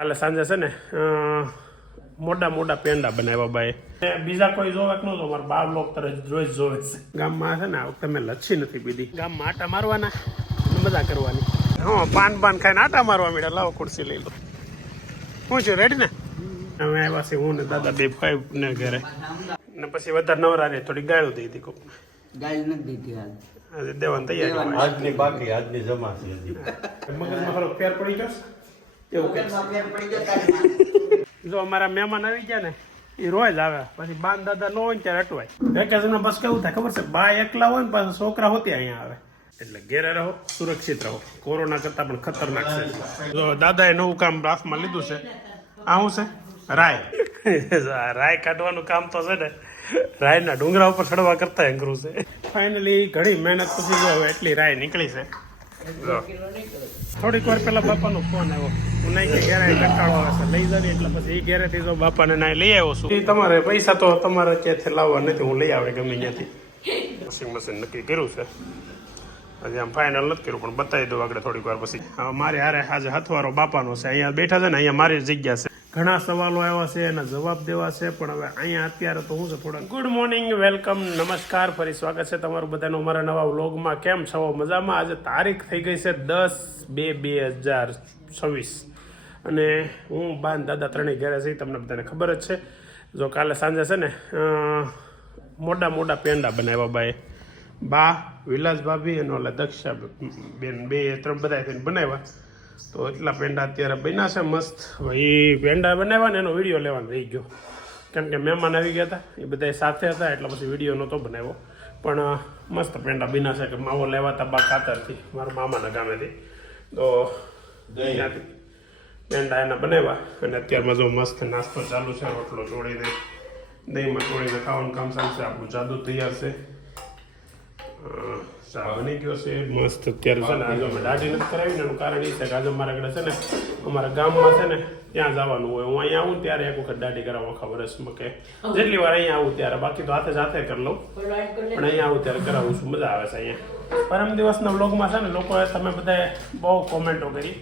કાલે સાંજે છે ને મોટા મોટા પેંડા બનાવ્યા બાય. બીજા કોઈ જોવે કે ન જો મારા બાર લોક તરત રોજ જોવે છે. ગામમાં છે ને આ વખતે મેં લચ્છી નથી પીધી. ગામમાં આટા મારવાના મજા કરવાની. હા પાન ખાઈને આટા મારવા મળ્યા. લાવો ખુરશી લઈ લો. શું છે રેડી ને? અમે આવ્યા છે હું ને દાદા બે ભાઈ ને ઘરે ને પછી વધારે નવરા થોડી ગાળું દઈ હતી. ગાય નથી દીધી હાલ. આજે દેવાની તૈયારી. આજની બાકી આજની જમા છે હજી. મગજમાં ખરો ફેર પડી જશે એવું કે જો અમારા મહેમાન આવી ગયા ને એ રોજ આવે પછી બાન દાદા ન હોય ને ત્યારે અટવાય. વેકેશનમાં બસ કેવું થાય ખબર છે, બા એકલા હોય ને પાછા છોકરા હોતી અહીંયા આવે એટલે ઘેરે રહો, સુરક્ષિત રહો. કોરોના કરતા પણ ખતરનાક છે. જો દાદાએ નવું કામ હાથમાં લીધું છે. આ શું છે? રાય. રાય કાઢવાનું કામ તો છે ને રાયના ડુંગરા ઉપર ચડવા કરતા અઘરું છે. ફાઇનલી ઘણી મહેનત પછી જો હવે એટલી રાય નીકળી છે. થોડીક વાર પેલા બાપાનો ફોન આવ્યો. હું નહીં કે ઘેરે કંટાળો આવે છે લઈ જાય એટલે પછી એ ઘેરેથી જો બાપાને ના લઈ આવ્યો છું. એ તમારે પૈસા તો તમારે ક્યાંથી લાવવા નથી, હું લઈ આવે ગમે ત્યાંથી. વોશિંગ મશીન નક્કી કર્યું છે. હજી આમ ફાઇનલ નથી કર્યું પણ બતાવી દઉં આગળ થોડીક વાર પછી. મારે હારે આજે હથવારો બાપાનો છે. અહીંયા બેઠા છે ને અહીંયા મારી જગ્યા છે. ઘણા સવાલો આવ્યા છે એના જવાબ દેવા છે પણ હવે અહીંયા અત્યારે તો હું છે થોડા. ગુડ મોર્નિંગ, વેલકમ, નમસ્કાર, ફરી સ્વાગત છે તમારું બધાનું અમારા નવા વ્લોગમાં. કેમ છો? મજામાં? આજે તારીખ થઈ ગઈ છે 10/2/2026 અને હું બાન દાદા ત્રણેય ઘરે છે. તમને બધાને ખબર જ છે. જો કાલે સાંજે છે ને મોટા મોટા પેંડા બનાવ્યા બાએ. બા, વિલાસ ભાભી અને ઓલા દક્ષા બેન બે ત્રણ બધા થઈને બનાવ્યા. તો એટલા પેંડા અત્યારે બન્યા છે મસ્ત. હવે એ પેંડા બનાવ્યા ને એનો વિડીયો લેવાનો રહી ગયો કેમ કે મહેમાન આવી ગયા હતા, એ બધા સાથે હતા એટલે પછી વિડીયો નહોતો બનાવ્યો. પણ મસ્ત પેંડા બન્યા છે કે માવો લેવા હતા બા કાતરથી, મારા મામાના ગામેથી. તો ત્યાંથી પેંડા એના બનાવ્યા અને અત્યારમાં જો મસ્ત નાસ્તો ચાલુ છે. રોટલો ચોળીને દહીંમાં ચોળીને ખાવાનું કામ ચાલુ છે. આપણું જાદુ તૈયાર છે. ચા બની ગયો છે મસ્ત. અત્યારે છે ને આજે અમે દાઢી નથી કરાવી ને એનું કારણ એ છે કે આજે અમારા આગળ છે ને અમારા ગામમાં છે ને ત્યાં જવાનું હોય. હું અહીંયા આવું ત્યારે એક વખત દાઢી કરાવું આખા વર્ષમાં કે જેટલી વાર અહીંયા આવું ત્યારે, બાકી તો હાથે કરી લઉં પણ અહીંયા આવું ત્યારે કરાવું છું. મજા આવે છે અહીંયા. પરમ દિવસના વ્લોગમાં છે ને લોકોએ તમે બધાએ બહુ કોમેન્ટો કરી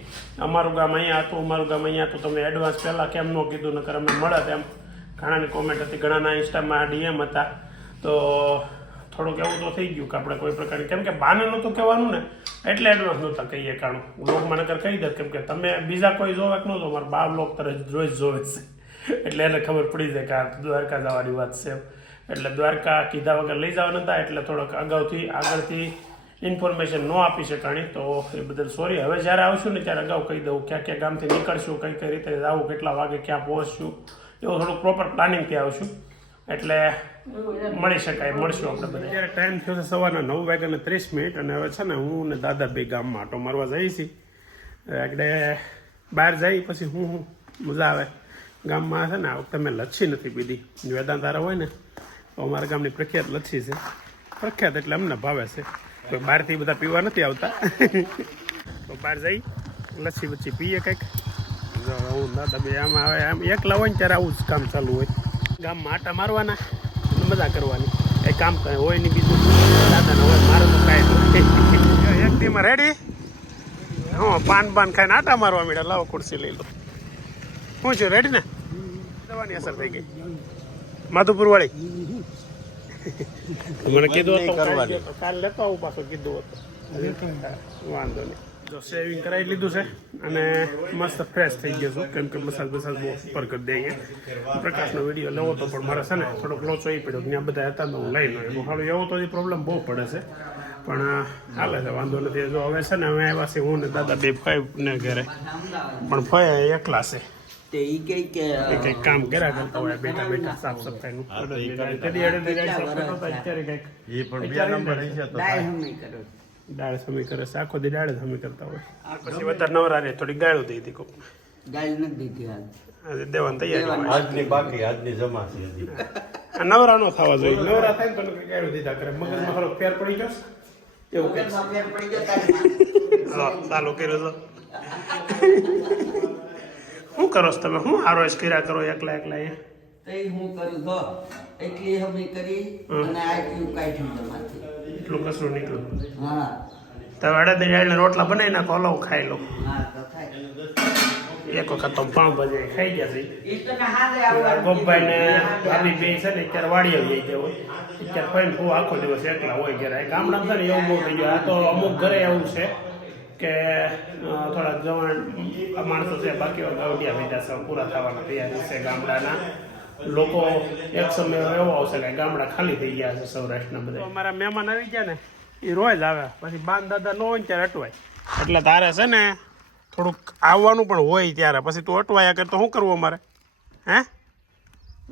અમારું ગામ અહીંયા હતું, અમારું ગામ અહીંયા હતું, તમે એડવાન્સ પહેલાં કેમ ન કીધું, નકર અમે મળ્યા તેમ ઘણાની કોમેન્ટ હતી. ઘણાના ઇન્સ્ટામાં ડીએમ હતા. તો થોડુંક એવું તો થઈ ગયું કે આપણે કોઈ પ્રકારની કેમ કે બાને નહોતું કહેવાનું ને એટલે એડવાન્સ નહોતા કહીએ કાણું બ્લોગમાં નકર કહી દે કેમ કે તમે બીજા કોઈ જોવે કે ન જો મારા બા બ્લોગ તરત રોજ જોવે છે એટલે એને ખબર પડી જાય કે આ દ્વારકા જવાની વાત છે. એટલે દ્વારકા કીધા વગર લઈ જવા નતા એટલે થોડોક આગળથી ઇન્ફોર્મેશન ન આપી શકાણી. તો એ બદલ સોરી. હવે જ્યારે આવશું ને ત્યારે અગાઉ કહી દઉં ક્યાં ક્યાં ગામથી નીકળશું, કઈ રીતે જવું, કેટલા વાગે ક્યાં પહોંચશું, એવું થોડુંક પ્રોપર પ્લાનિંગથી આવશું એટલે મળી શકાય. મળશું આપણે બધા. જ્યારે ટાઈમ થયો છે સવારના 9:30 અને હવે છે ને હું ને દાદા બે ગામમાં આટો મારવા જઈએ છીએ. આગળ બહાર જઈ પછી હું મજા આવે ગામમાં છે ને. આ વખતે મેં લચ્છી નથી પીધી. વેદાંત તારા હોય ને તો અમારા ગામની પ્રખ્યાત લચ્છી છે. પ્રખ્યાત એટલે અમને ભાવે છે. કોઈ બહારથી બધા પીવા નથી આવતા તો બહાર જઈ લચ્છી બચ્છી પીએ કંઈક. જો હું દાદા બે આમાં આવે આમ એકલા હોય ને ત્યારે આવું જ કામ ચાલુ હોય. ગામમાં આટા મારવાના મજા કરવાની. એ કામ કઈ હોય નહીં બીજું. દાદાને હોય મારે તો કાંઈ એક દીમાં રેડી. હા પાન ખાઈને આટા મારવા મળ્યા. લાવો ખુરશી લઈ લો. શું છે રેડી ને? દવાની અસર થઈ ગઈ માધુપુર વાળી. મને કીધું હતું કાલ લેતો આવું પાછું કીધું હતું. વાંધો નહીં. જો શેવિંગ કરાવી લીધું છે અને મસ્ત ફ્રેશ થઈ ગયો છું કેમ કે મસાજ બહુ ઉપર કરી દે. અહીંયા પ્રકાશનો વિડીયો લેવો તો પણ મારે છે ને થોડોક લોચો એ પડ્યો. ત્યાં બધા હતા તો હું લઈ લો. એનું સારું એવું તો એ પ્રોબ્લેમ બહુ પડે છે પણ હાલે છે, વાંધો નથી. જો હવે છે ને અમે આવ્યા છે હું ને દાદા બે ભાઈ ને ઘરે પણ ભાઈ એકલા છે. કંઈક કામ કર્યા કરતા હોય બેઠા સાફ સફાઈનું. દાળ સમી કરે છે આખો દી દાળ સમી કરતા હોય. પછી વધારે નવરા રહે થોડી ગાળું દઈ હતી. ગાય નથી દીધી હાલ. આજે દેવાની તૈયારી. આજની બાકી આજની જમા છે હજી. નવરા ન થવા જોઈએ. નવરા થાય ને તો ગાળું દીધા કરે. મગજમાં ખરો ફેર પડી જશે એવું કે ચાલુ કર્યો છો. શું કરો છો તમે? શું હારો કર્યા કરો એકલા અહીંયા? હું કરું તો એટલી હમી કરી અને આટલું કાઢ્યું તમારથી. એટલું કસરું નીકળ્યું. હા તમે અડદ દાળના રોટલા બનાવી નાખો. હલો ખાઈ લો. હા તો થાય. એક વખત તો પાઉંભાજી ખાઈ ગયા છે એ તો ના હારે આવવાનું ગોપભાઈ ને ભાભી બે છે ને અત્યારે વાડી આવી ગયા હોય અત્યારે ફઈને ફૂ આખો દિવસ એકલા હોય ઘરે ગામડામાં છે ને એવું બહુ થઈ ગયું આ તો અમુક ઘરે એવું છે કે થોડા જવાન માણસો છે બાકી ગાવડિયા બેઠા છે પૂરા થવાના તૈયાર છે ગામડાના લોકો એક સમય એવો આવશે કે ગામડા ખાલી થઈ ગયા છે સૌરાષ્ટ્રના બધા અમારા મહેમાન આવી ગયા ને એ રોજ આવે પછી બાન દાદા ન હોય ને ત્યારે અટવાય એટલે તારે છે ને થોડુંક આવવાનું પણ હોય ત્યારે પછી તું અટવાયા કર તો શું કરવું અમારે હે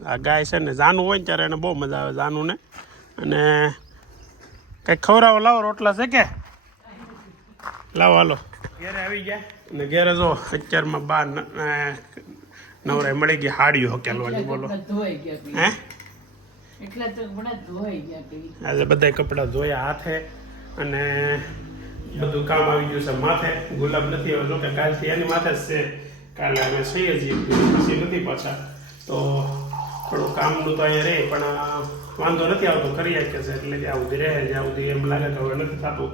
આ ગાય છે ને જાનું હોય ને ત્યારે એને બહુ મજા આવે જાનુંને અને કંઈક ખવડાવો લાવો રોટલા છે કે લાવો હાલો ઘેરે આવી ગયા અને ઘેરે જો અત્યારમાં બા નવરાય મળી ગઈ હાડીઓ હકેલવાની બોલો હે આજે બધા કપડાં ધોયા હાથે અને બધું કામ આવી ગયું છે માથે ગુલાબ નથી હવે જો કે કાલથી એની માથે જ છે કાલે અમે છીએ છીએ પછી નથી પાછા તો થોડું કામનું તો અહીંયા રહે પણ વાંધો નથી આવતો કરી શકે છે એટલે જ્યાં સુધી રહે જ્યાં સુધી એમ લાગે કે હવે નથી થતું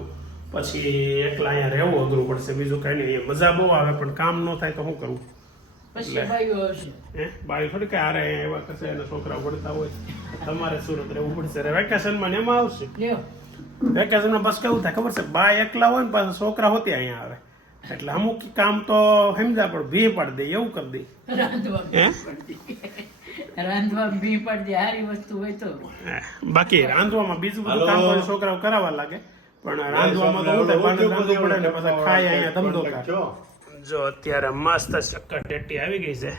પછી એકલા અહીંયા રહેવું અઘરું પડશે બીજું કાંઈ નહીં મજા બહુ આવે પણ કામ ન થાય તો શું કરવું બાઈ થોડી કે આરે એવા કશે એના છોકરા ભણતા હોય તમારે સુરત રહેવું પડશે વેકેશનમાં એમાં આવશે વેકેશનમાં બસ કેવું થાય ખબર છે બા એકલા હોય ને પાછા છોકરા હોતી અહીંયા આવે એટલે અમુક કામ તો સમજા પણ ભી પાડી દે એવું કરી દે બાકી રાંધવામાં બીજું બધું કામ તો છોકરાઓ કરાવવા લાગે પણ રાંધવામાં તો રાંધવું પડે ને પાછા ખાય અહીંયા ધમધો જો અત્યારે મસ્ત ચક્કર ટેટી આવી ગઈ છે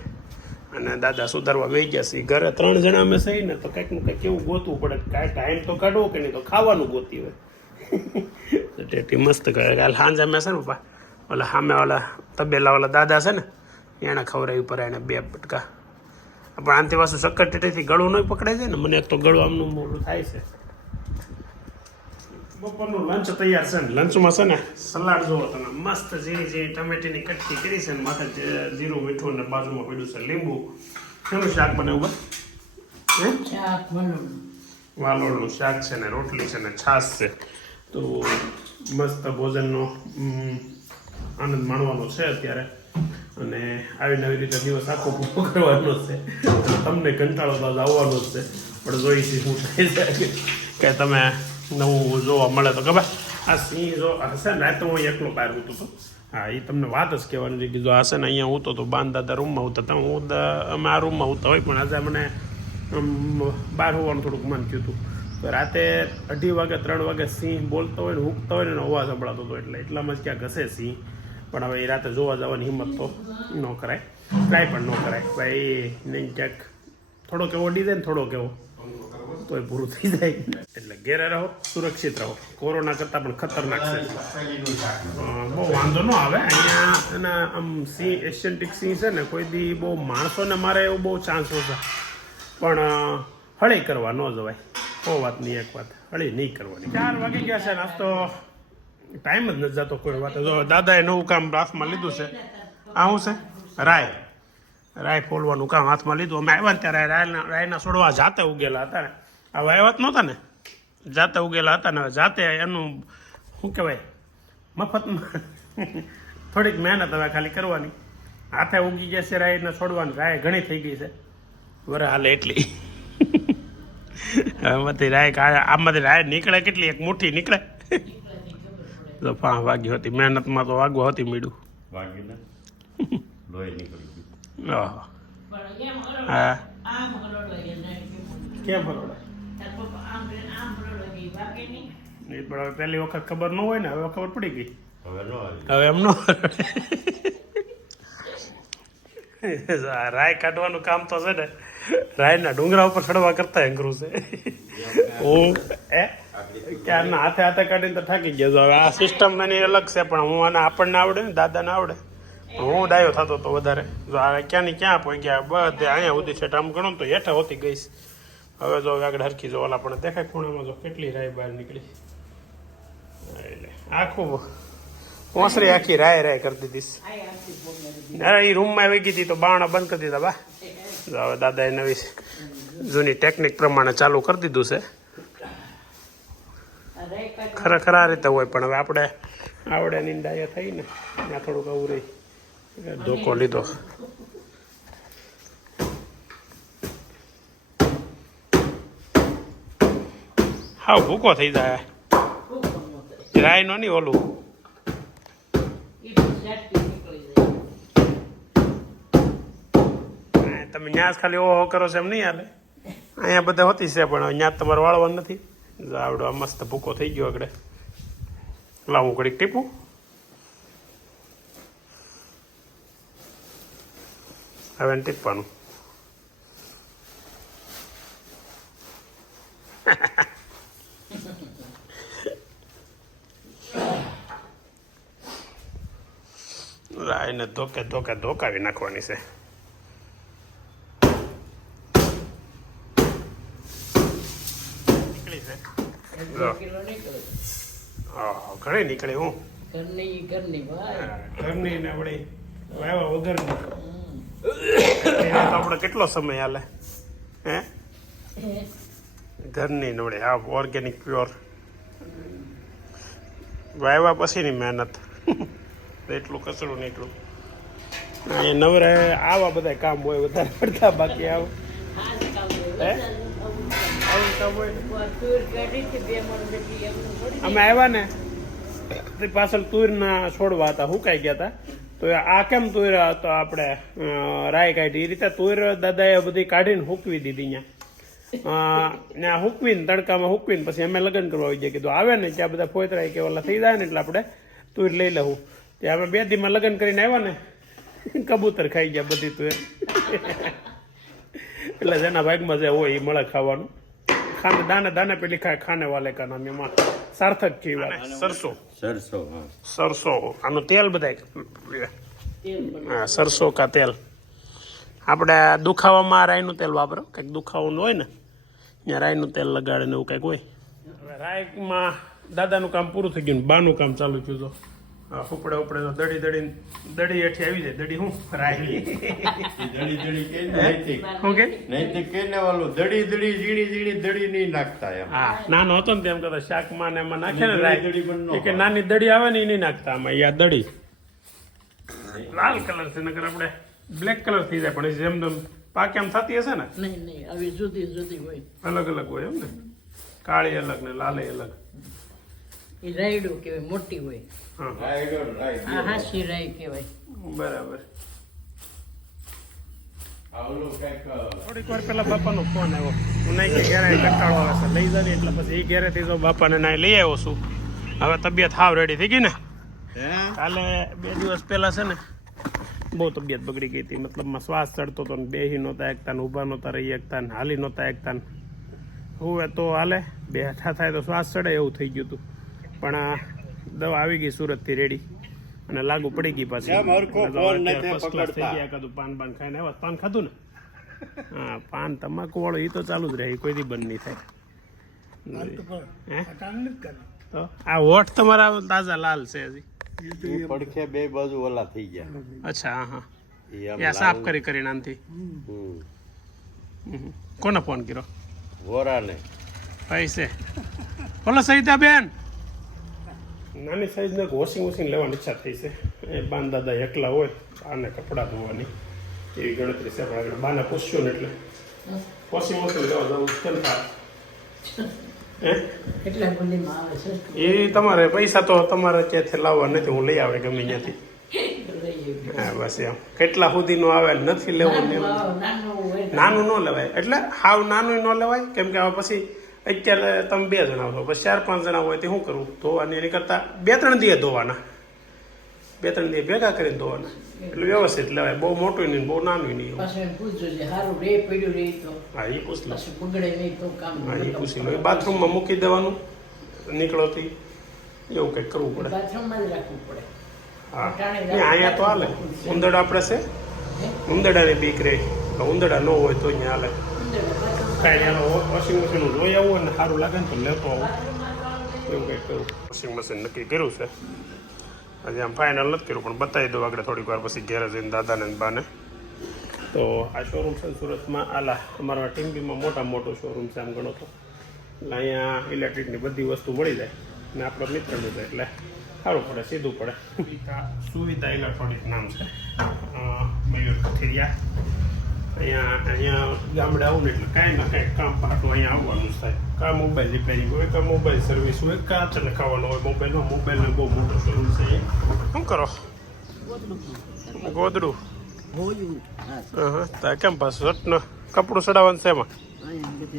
અને દાદા સુધારવા બેસી ગયા છે ઘરે 3 જણા અમે સહી ને તો કંઈક નું કંઈક કેવું ગોતવું પડે કાંઈ ટાઈમ તો કાઢવો કે નહીં તો ખાવાનું ગોતી હોય ટેટી મસ્ત કરે કાલે સાંજે અમે છે ને પપ્પા ઓલા સામે ઓલા તબેલા ઓલા દાદા છે ને એને ખવડાવી પડે એને 2 બટકા પણ આનાથી પાછું ચક્કર ટેટીથી ગળું નહીં પકડાય છે ને મને એક તો ગળું આમનું મોડું થાય છે બપોરનું લંચ તૈયાર છે ને લંચમાં છે ને સલાડ જોવો તમે મસ્ત ઝીણી ટમેટીની કટકી કરી છે ને માથે જીરું મીઠું ને બાજુમાં પડ્યું છે લીંબુ શેનું શાક બનાવ્યું વાલોળનું શાક છે ને રોટલી છે ને છાશ છે તો મસ્ત ભોજનનો આનંદ માણવાનો છે અત્યારે અને આવી નવી રીતે દિવસ આખો પૂરો કરવાનો છે તમને કંટાળો તો આવવાનો જ છે પણ જોઈશી શું થાય છે કે તમે નવું જોવા મળે તો ખબર આ સિંહ જો હશે ને તો હું એકલો બહાર ઉતો હતો હા એ તમને વાત જ કહેવાની છે કે જો હશે ને અહીંયા ઉતો તો બાન દાદા રૂમમાં ઉતા હતા હું અમે આ રૂમમાં ઉતા હોય પણ આજે મને બહાર હોવાનું થોડુંક મન થયું હતું તો રાતે 2:30 વાગે 3 વાગે સિંહ બોલતો હોય ને હૂકતો હોય ને અવાજ સંભળાતો હતો એટલે એટલામાં જ ક્યાંક હશે સિંહ પણ હવે એ રાતે જોવા જવાની હિંમત તો ન કરાય ટ્રાય પણ ન કરાય ભાઈ નહીં ક્યાંક થોડોક એવો ડિઝાઇન થોડોક એવો તો એ પૂરું થઈ જાય એટલે ઘેરે રહો સુરક્ષિત રહો કોરોના કરતાં પણ ખતરનાક છે બહુ વાંધો ન આવે અહીંયા એના આમ સિંહ એશિયન્ટિક સિંહ છે ને કોઈ દી બહુ માણસોને મારે એવું બહુ ચાન્સ ઓછા પણ હળી કરવા ન જવાય બહુ વાતની એક વાત હળી નહીં કરવાની 4 વાગી ગયા છે ને આજ તો ટાઈમ જ નથી જતો કોઈ વાત જો દાદાએ નવું કામ હાથમાં લીધું છે આ શું છે રાય ફોલવાનું કામ હાથમાં લીધું અમે આવ્યા ત્યારે રાયના છોડવા જાતે ઉગેલા હતા ને આ વાયવત નહોતા ને જાતે ઉગેલા હતા ને જાતે એનું શું કહેવાય મફતમાં થોડીક મહેનત હવે ખાલી કરવાની હાથે ઉગી ગયા છે રાયના છોડવાની રાય ઘણી થઈ ગઈ છે બરાબર હાલે એટલી આમાંથી રાય નીકળે કેટલી એક મુઠ્ઠી નીકળે તો 5 વાગી હતી મહેનતમાં તો વાગવા હતી મીડું વાગીને લોહી નીકળી ગયું હા કેમ હરોડા એ પણ હવે પહેલી વખત ખબર ન હોય ને હવે ખબર પડી ગઈ હવે એમ ન રાય કાઢવાનું કામ તો છે ને રાયના ડુંગરા ઉપર ચડવા કરતા અઘરું છે હું ક્યારના હાથે કાઢીને તો થાકી ગયો હવે આ સિસ્ટમ એની અલગ છે પણ હું આને આપણને આવડે ને દાદાને આવડે હું ડાયો થતો હતો વધારે જો આ ક્યાંની ક્યાં પહોંચ્યા બધે અહીંયા સુધી છે આમ ગણો તો હેઠા હોતી ગઈશ હવે જો આગળ હરખી જો ઓલા પણ દેખાય ખૂણામાં જો કેટલી રાય બહાર નીકળી એટલે આખું ઓસરી આખી રાય કરી દીધી અરે એ રૂમમાં આવી ગઈ હતી તો બારણા બંધ કરી દીધા બા હવે દાદાએ નવી જૂની ટેકનિક પ્રમાણે ચાલુ કરી દીધું છે ખરેખર આ રીતે હોય પણ હવે આપણે આવડે નિંદાયા થઈ ને ત્યાં થોડુંક આવું રહી ધોકો લીધો. હાવ ભૂકો થઈ જાય. રાય નો નહીં ઓલું. તમે ન્યાસ ખાલી ઓહો કરો છો એમ નહીં હાલે. અહીંયા બધા હોતી છે પણ ન્યાસ તમારે વાળવાનું નથી. આવડો આ મસ્ત ભૂકો થઈ ગયો આગળ. લાવું ઘડીક ટીપું. હવે ટીપવાનું. રાયને ધોકાવી નાખવાની છે. નીકળી છે ઘણી નીકળી. હું ઘરની ને આપણે વાવા વગરની આપણે કેટલો સમય હાલે હે ઘરની નવડે. હા ઓર્ગેનિક પ્યોર વાવ્યા પછીની મહેનત. એટલું કચરું નીકળું. અહીંયા નવરે આવા બધા કામ હોય વધારે પડતા. બાકી આવું હે આવું કામ હોય. અમે આવ્યા ને તે પાછળ તુરના છોડવા હતા, હુકાઈ ગયા હતા. તો આ કેમ તુર તો આપણે રાય કાઢી એ રીતે તુર દાદાએ બધી કાઢીને હૂકવી દીધી ત્યાં હૂકવીને તડકામાં હૂકવીને પછી અમે લગ્ન કરવા આવી ગયા. કીધું આવે ને ત્યાં બધા ફોતરાય કે ઓલા થઈ જાય ને એટલે આપણે તુર લઈ લેવું. ત્યાં અમે 2 દીમાં લગ્ન કરીને આવ્યા ને કબૂતર ખાઈ ગયા બધી તુર. એટલે જેના ભાગમાં જે હોય એ મળે ખાવાનું. ખાને દાને પેલી ખાય ખાને વાલે કા નામ. એમાં સાર્થક છે વાત. સરસો આનું તેલ બધાય. હા સરસો કા તેલ. આપણે દુખાવામાં રાયનું તેલ વાપરો. કંઈક દુખાવાનું હોય ને ત્યાં રાયનું તેલ લગાડે ને એવું કંઈક હોય. હવે રાયમાં દાદાનું કામ પૂરું થઈ ગયું. બાનું કામ ચાલુ થયું. તો ઉપડે તો દડી હેઠી આવી જાય. દડી શું રાય શું કે દડી નાખતા. હા નાનો હતો ને તેમ કહેતા શાકમાં ને એમાં નાખે ને રાય કે નાની દડી આવે ને એ નહીં નાખતા. આમાં યા દડી લાલ કલર છે નકર આપણે બ્લેક કલર થઈ જાય. પણ જેમ જેમ પાક એમ થતી હશે ને અલગ અલગ હોય એમ ને. કાળી અલગ ને લાલે અલગ. રાયડો કહેવાય મોટી હોય. બરાબર. થોડીક વાર પેલા બાપાનો ફોન આવ્યો. હું નહીં કે ઘેરે કંટાળો આવે છે લઈ જાય એટલે પછી એ ઘેરેથી તો બાપાને ના લઈ આવ્યો છું. હવે તબિયત હાવ રેડી થઈ ગઈ ને. કાલે 2 દિવસ પહેલા છે ને બહુ તબિયત બગડી ગઈ હતી. મતલબમાં શ્વાસ ચડતો હતો ને બેહી નહોતા એકતા ને ઊભા નહોતા રહી એકતા ને હાલી નહોતા એકતા. હવે તો હાલે બેઠા થાય તો શ્વાસ ચડે એવું થઈ ગયું હતું. પણ દવા આવી ગઈ સુરતથી રેડી અને લાગુ પડી ગઈ પાછી. પાન ખાઈને આવ્યા. પાન ખાધું ને? હા પાન તમાકુ વાળો એ તો ચાલુ જ રહે. કોઈ દી બંધ નહીં થાય. તો આ હોઠ તમારા તાજા લાલ છે હજી. પડખે 2 બાજુ ઓલા થઈ ગયા. અચ્છા હા હા સાફ કરીને આમથી. કોને ફોન કર્યો? વોરાને. પૈસે બોલો સહિતા બેન. નાની સાઈઝને વોશિંગ મશીન લેવાની ઈચ્છા થઈ છે. એ બાન દાદા એકલા હોય આને કપડાં ધોવાની એવી ગણતરી છે. પણ બાને પૂછ્યું ને એટલે વોશિંગ મશીન લેવા જવું કેમ થાય? એ તમારે પૈસા તો તમારે ત્યાંથી લાવવા નથી. હું લઈ આવે ગમે ત્યાંથી. હા બસ એમ. કેટલા સુધીનું આવે નથી લેવું. નાનું ન લેવાય. એટલે હાવ નાનું ન લેવાય. કેમ કે હવે પછી અત્યારે તમે 2 જણા છો પછી 4-5 જણા હોય તે શું કરવું? ધોવાની એની કરતાં 2-3 દિવસ ધોવાના. 2-3 દિવસ ભેગા કરીને ધોવાના. એટલે વ્યવસ્થિત લેવાય. બહુ મોટું નહીં બહુ નાનું નહીં. હા એ પૂછી લો. હા એ પૂછી લો. બાથરૂમમાં મૂકી દેવાનું નીકળોથી એવું કંઈક કરવું પડે. હા અહીંયા તો હાલે. ઉંદરડા આપણે છે ઉંદરડાની બીક રહે. ઉંદરડા ન હોય તો અહીંયા હાલે. કાંઈ વોશિંગ મશીન જોઈ આવું અને સારું લાગે ને તો લેતો આવું એવું કંઈક કરું. વોશિંગ મશીન નક્કી કર્યું છે. હજી આમ ફાઇનલ નથી કર્યું પણ બતાવી દઉં આગળ થોડીક વાર પછી ઘેરે જઈને દાદાને બાને. તો આ શોરૂમ છે સુરતમાં. આલા અમારા ટીમ્બીમાં મોટું શોરૂમ છે આમ ગણો તો. એટલે અહીંયા ઇલેક્ટ્રિકની બધી વસ્તુ મળી જાય ને આપણો મિત્રનું છે એટલે સારું પડે, સીધું પડે. સુવિધા ઇલેક્ટ્રોનિક નામ છે, મયુર પથિરિયા. અહીંયા ગામડે આવું ને એટલે કાંઈ ના કાંઈક કામ પાટું અહીંયા આવવાનું જ થાય. કાં મોબાઈલ રિપેરિંગ હોય, કાં મોબાઈલ સર્વિસ હોય, કાં ચાલે ખાવાનું હોય મોબાઈલમાં. મોબાઈલનો બહુ મોટો શોરૂમ છે. શું કરો? ગોદડું. હા, તો કેમ પાછું રટનું કપડું ચડાવવાનું છે એમાં?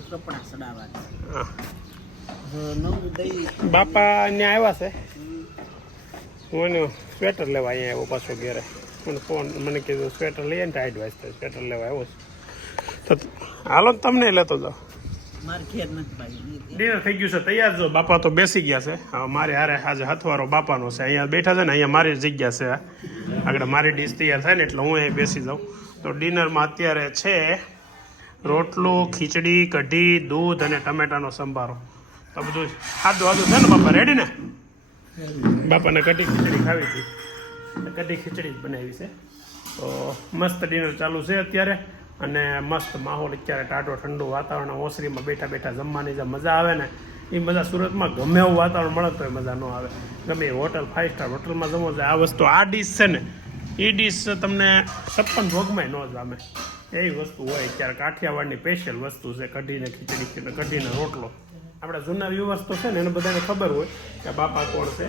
કપડા સડાવવા હા. નવું દઈ બાપા અહીંયા આવ્યા છે. હું એનું સ્વેટર લેવા અહીંયા આવ્યો પાછો ઘેરે. મને કીધું સ્વેટર લઈએ ને ટાઈટ વાઇસ થાય, સ્વેટર લેવા આવ્યો છે. તો હાલો તમને લેતો જાઓ. મારે ઘેર નથી ભાઈ. ડિનર થઈ ગયું છે તૈયાર. જો બાપા તો બેસી ગયા છે. હવે મારે હારે આજે હથવારો બાપાનો છે. અહીંયા બેઠા છે ને, અહીંયા મારી જગ્યા છે. આગળ મારી ડીશ તૈયાર થાય ને એટલે હું અહીં બેસી જાઉં. તો ડિનરમાં અત્યારે છે રોટલો, ખીચડી, કઢી, દૂધ અને ટમેટાનો સંભારો. તો બધું સાદું સાદું છે ને બાપા? રેડી ને? બાપાને કઢી ખીચડી ખાવી હતી, કઢી ખીચડી જ બનાવી છે. તો મસ્ત ડિનર ચાલુ છે અત્યારે, અને મસ્ત માહોલ અત્યારે, ટાઢો ઠંડુ વાતાવરણ. ઓસરીમાં બેઠા બેઠા જમવાની જે મજા આવે ને, એ મજા સુરતમાં ગમે એવું વાતાવરણ મળે તો એ મજા ન આવે. ગમે એ હોટલ, 5 સ્ટાર હોટલમાં જમો છે આ વસ્તુ, આ ડીશ છે ને એ ડીશ તમને 56 ભોગમાં ન જામે એવી વસ્તુ હોય. અત્યારે કાઠિયાવાડની સ્પેશિયલ વસ્તુ છે કઢીને ખીચડી, કઢીને રોટલો. આપણે જૂના વ્યુઅર્સ તો છે ને એને બધાને ખબર હોય કે બાપા કોણ છે.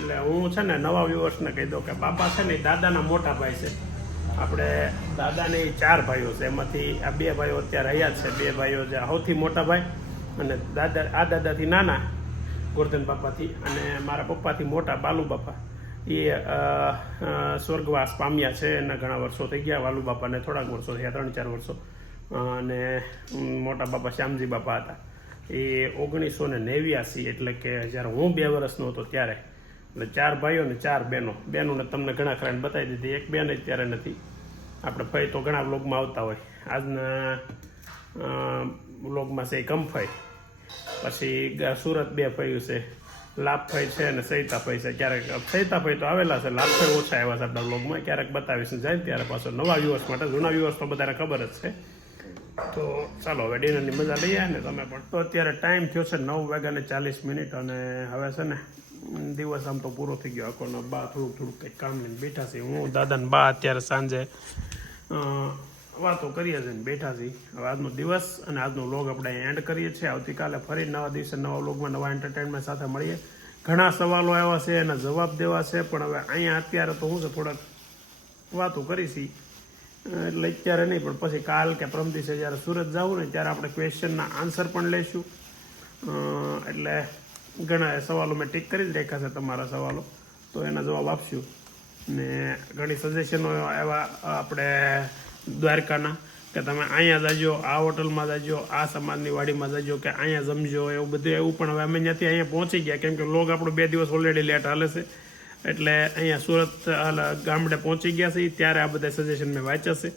એટલે હું છે ને નવા વ્યુઅર્સને કહી દઉં કે બાપા છે ને એ દાદાના મોટા ભાઈ છે. આપણે દાદાને 4 ભાઈઓ છે, એમાંથી આ 2 ભાઈઓ અત્યારે રહ્યા જ છે. 2 ભાઈઓ જે સૌથી મોટા ભાઈ, અને દાદાથી નાના ગોરધન બાપાથી, અને મારા પપ્પાથી મોટા બાલુ બાપા, એ સ્વર્ગવાસ પામ્યા છે. એના ઘણા વર્ષો થઈ ગયા. વાલુ બાપાને થોડાક વર્ષો થયા, 3-4 વર્ષો. અને મોટા બાપા શ્યામજી બાપા હતા, એ 1989, એટલે કે જ્યારે હું 2 વર્ષનો હતો ત્યારે. એટલે 4 ભાઈઓ ને 4 બહેનો. બહેનોને તમને ઘણા ખરાને બતાવી દીધી. એક બેન અત્યારે નથી. આપણે ભાઈ તો ઘણા વ્લોગમાં આવતા હોય. આજના વ્લોગમાં છે કમફાઈ, પછી સુરત 2 ભાઈઓ છે, લાભભાઈ છે અને સૈતાભાઈ છે. ક્યારેક સૈતાભાઈ તો આવેલા છે, લાભભાઈ ઓછા આવ્યા છે આપણા વ્લોગમાં. ક્યારેક બતાવીશ જાય ત્યારે પાછો નવા વ્યુઅર્સ માટે. જૂના વ્યુઅર્સ તો બધાને ખબર જ છે. તો ચાલો હવે ડિનરની મજા લઈએ ને તમે પણ. તો અત્યારે ટાઈમ થયો છે 9:40, અને હવે છે ને દિવસ આમ તો પૂરો થઈ ગયો આખો. બા થોડુંક કંઈક કામ લઈને બેઠા છે. હું દાદા ને બા અત્યારે સાંજે વાતો કરીએ છીએ ને બેઠા છીએ. હવે આજનો દિવસ અને આજનો વ્લોગ આપણે એન્ડ કરીએ છીએ. આવતીકાલે ફરી નવા દિવસે નવા વ્લોગમાં નવા એન્ટરટેનમેન્ટ સાથે મળીએ. ઘણા સવાલો આવ્યા છે, એના જવાબ દેવા છે, પણ હવે અહીંયા અત્યારે તો હું છે થોડાક વાતો કરીશી, એટલે અત્યારે નહીં, પણ પછી કાલ કે પરમ દિવસે જ્યારે સુરત જાવું ને ત્યારે આપણે ક્વેશ્ચનના આન્સર પણ લઈશું. એટલે ઘણા સવાલો મેં ટીક કરી જ રાખ્યા છે, તમારા સવાલો, તો એના જવાબ આપશું. ને ઘણી સજેશનો એવા આપણે દ્વારકાના કે તમે અહીંયા જજો, આ હોટલમાં જજો, આ સમાજની વાડીમાં જજો, કે અહીંયા જમજો, એવું બધું. એવું પણ હવે અમે ત્યાંથી અહીંયા પહોંચી ગયા, કેમ કે લોગ આપણો 2 દિવસ ઓલરેડી લેટ હાલે છે. એટલે અહીંયા સુરત ગામડે પહોંચી ગયા છે ત્યારે આ બધા સજેશન મેં વાંચ્યા છે.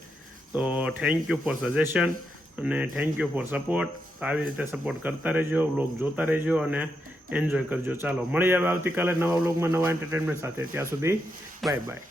તો થેન્ક યુ ફોર સજેશન અને થેન્ક યુ ફોર સપોર્ટ. આવી રીતે સપોર્ટ કરતા રહેજો, વ્લોગ જોતા રહેજો અને એન્જોય કરજો. ચાલો મળીએ હવે આવતીકાલે નવા વ્લોગમાં નવા એન્ટરટેનમેન્ટ સાથે. ત્યાં સુધી બાય બાય.